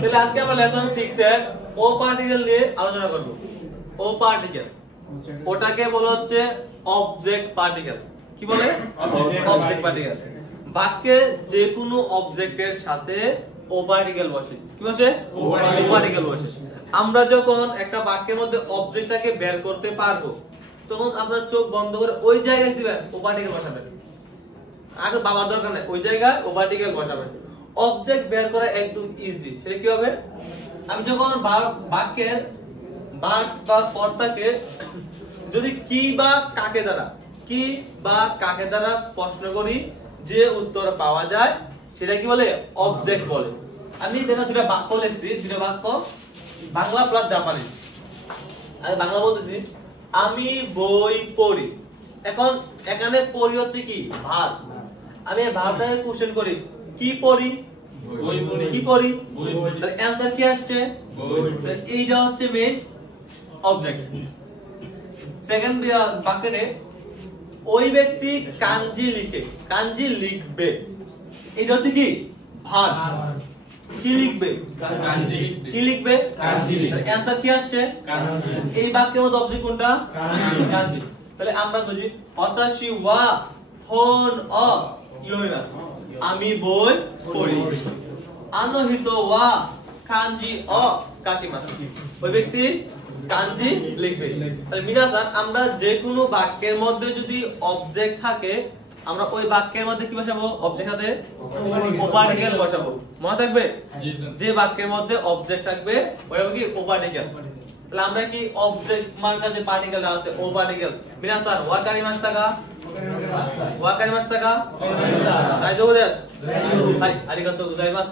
তাহলে আজকে আমরা লেসন 6 এর ও পার্টিকেল নিয়ে আলোচনা করব। ও পার্টিকেল ওটাকে বলা হচ্ছে অবজেক্ট পার্টিকেল। কি বলে? Object particle. বাক্যে যে কোনো অবজেক্টের সাথে ও পার্টিকেল বসে। কি বসে? ও পার্টিকেল বসে। আমরা যখন একটা বাক্যের মধ্যে অবজেক্টটাকে বের করতে পারবো তখন আপনার চোখ বন্ধ করে ওই জায়গায় দিবেন ও পার্টিকেল বসাবেন। আগে বাবার দরকার নেই, ওই জায়গায় ও পার্টিকেল বসাবেন। অবজেক্ট বের করা একদম ইজি। সেটা কি হবে? আমি যখন বাক্যের ভাগ বা কর্তাকে যদি কি বা কাকে দ্বারা প্রশ্ন করি, যে উত্তর পাওয়া যায় সেটা কি বলে? অবজেক্ট বলে। আমি দেখো দুটা বাক্য লিখছি, দুটা বাক্য বাংলা প্লাস জাপানি। আমি বাংলা বলতেছি, আমি বই পড়ি। এখন এখানে পড়ি হচ্ছে কি? ভার্ব। আমি এই ভার্বটাকে কোশ্চেন করি, কি পড়ি? বই পড়ি। কি পড়ি? বই পড়ি। তাহলে অ্যানসার কি আসছে? বই। তাহলে এইটা হচ্ছে মেইন অবজেক্ট। সেকেন্ড বাক্যে ওই ব্যক্তি কাঞ্জি লিখে, কাঞ্জি লিখবে, এটা হচ্ছে কি? ভার্ব। কি লিখবে? কাঞ্জি। কি লিখবে? কাঞ্জি লিখবে। অ্যানসার কি আসছে? কাঞ্জি। এই বাক্যের মধ্যে অবজেক্ট কোনটা? কাঞ্জি। তাহলে আমরা বুঝি অতাশি ওয়া হন অ ইয়োমিমাস, আমি বই পড়ি। আনহিত ওয়া কাঞ্জি অ কাকিমাস, ওই ব্যক্তি কাঞ্জি লিখবে। তাহলে মিনাসান আমরা যে কোনো বাক্যের মধ্যে যদি অবজেক্ট থাকে আমরা ওই বাক্যের মধ্যে কি বসাবো? অবজেক্ট সাথে ও পার্টিকেল বসাবো। মনে থাকবে? যে বাক্যের মধ্যে অবজেক্ট থাকবে ওটা কি? ও পার্টিকেল। তাহলে আমরা কি অবজেক্ট মার্কা যে পার্টিকেল আছে ও পার্টিকেল মিনাসান ওয়াকারি মাস্তাকা, ওয়াকারি মাস্তাকা, তাই জোরে আছে। হাই আরিগাতো গোজাইমাস।